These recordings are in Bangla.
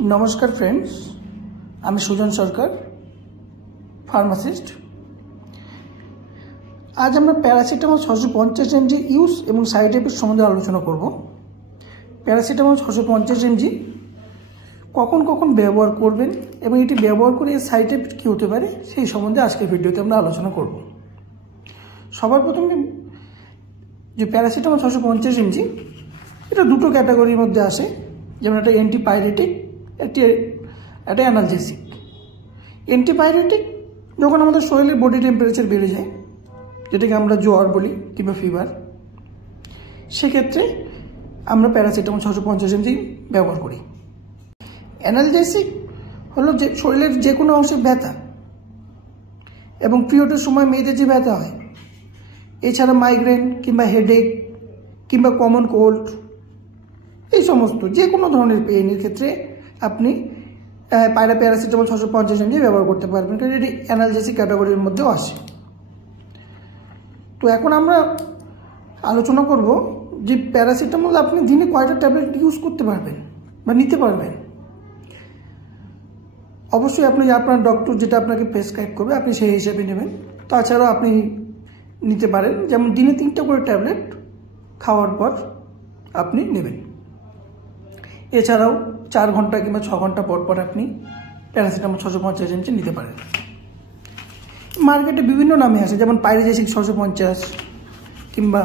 नमस्कार फ्रेंड्स, आमी सुजन सरकार फार्मासिस्ट। आज আমরা প্যারাসিটামল 650 mg ইউজ এবং সাইড এফেক্ট সম্বন্ধে আলোচনা করব। প্যারাসিটামল 650 mg কখন কখন ব্যবহার করবেন এবং এটি ব্যবহার করে এর সাইড এফেক্ট কী হতে পারে সেই সম্বন্ধে আজকের ভিডিওতে আমরা আলোচনা করব। সবার প্রথমে যে প্যারাসিটামল 650 mg এটা দুটো ক্যাটাগরির মধ্যে আসে, যেমন একটা অ্যান্টিপাইরেটিক, একটা অ্যানালজেসিক। অ্যান্টিপাইরেটিক যখন আমাদের শরীরের বডি টেম্পারেচার বেড়ে যায়, যেটাকে আমরা জ্বর বলি কিংবা ফিভার, সেক্ষেত্রে আমরা প্যারাসিটামল 650 mg ব্যবহার করি। অ্যানালজেসিক হলো যে শরীরের যে কোনো অংশে ব্যথা এবং পিরিয়ডের সময় মেয়েদের যে ব্যথা হয়, এছাড়া মাইগ্রেন কিংবা হেডেক কিংবা কমন কোল্ড, এই সমস্ত যে কোনো ধরনের পেইনের ক্ষেত্রে আপনি প্যারাসিটামল 650 mg ব্যবহার করতে পারবেন, কারণ এটি অ্যানালজেসিক ক্যাটাগরির মধ্যেও আসে। তো এখন আমরা আলোচনা করব যে প্যারাসিটামল আপনি দিনে কয়টা ট্যাবলেট ইউজ করতে পারবেন বা নিতে পারবেন। অবশ্যই আপনি আপনার ডক্টর যেটা আপনাকে প্রেসক্রাইব করবে আপনি সেই হিসেবে নেবেন। তাছাড়াও আপনি নিতে পারেন, যেমন দিনে 3টা করে ট্যাবলেট খাওয়ার পর আপনি নেবেন। এছাড়াও 4 ঘন্টা কিংবা 6 ঘন্টা পর পর আপনি প্যারাসিটামল 650 mg নিতে পারেন। মার্কেটে বিভিন্ন নামে আছে, যেমন পাইরেজেসিক 650 কিংবা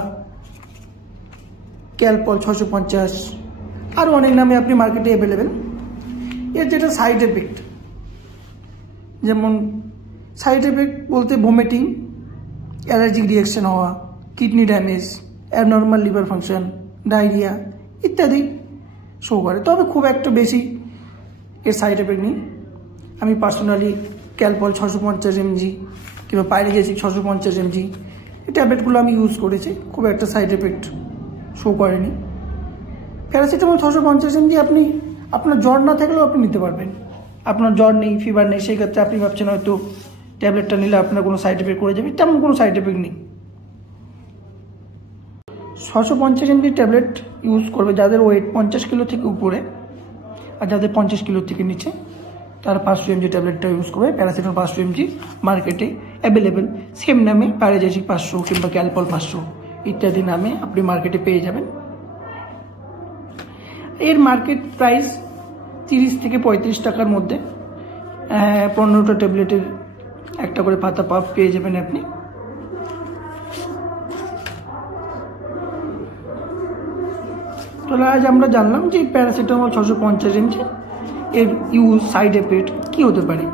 ক্যালপল 650, আরও অনেক নামে আপনি মার্কেটে অ্যাভেলেবেল। এর যেটা সাইড এফেক্ট, যেমন সাইড এফেক্ট বলতে ভমিটিং, অ্যালার্জিক রিয়াকশন হওয়া, kidney damage, abnormal liver function, diarrhoea ইত্যাদি শো করে। তবে খুব একটা বেশি এর সাইড এফেক্ট নেই। আমি পার্সোনালি ক্যালপল 650 mg কিংবা পাইরেজেসিক 650 mg এই ট্যাবলেটগুলো আমি ইউজ করেছি, খুব একটা সাইড এফেক্ট শো করেনি। প্যারাসিটামল 650 mg আপনি আপনার জ্বর না থাকলেও আপনি নিতে পারবেন। আপনার জ্বর নেই, ফিভার নেই, সেই ক্ষেত্রে আপনি ভাবছেন হয়তো ট্যাবলেটটা নিলে আপনার কোনো সাইড এফেক্ট করে যাবে, তেমন কোনো সাইড এফেক্ট নেই। 650 mg ট্যাবলেট ইউজ করবে যাদের ওয়েট 50 কিলো থেকে উপরে, আর যাদের 50 কিলো থেকে নিচে তারা 500 mg ট্যাবলেটটা ইউজ করবে। প্যারাসিটামল 500 mg মার্কেটে অ্যাভেলেবেল, সেম নামে পাইরেজেসিক 500 কিংবা ক্যালপল 500 ইত্যাদি নামে আপনি মার্কেটে পেয়ে যাবেন। এর মার্কেট প্রাইস 30 থেকে 35 টাকার মধ্যে। 15টা ট্যাবলেটের একটা করে পাতা পাপ পেয়ে যাবেন আপনি। তাহলে আজ আমরা জানলাম যে প্যারাসিটামল 650 mg এর ইউজ, সাইড এফেক্ট কী হতে পারে।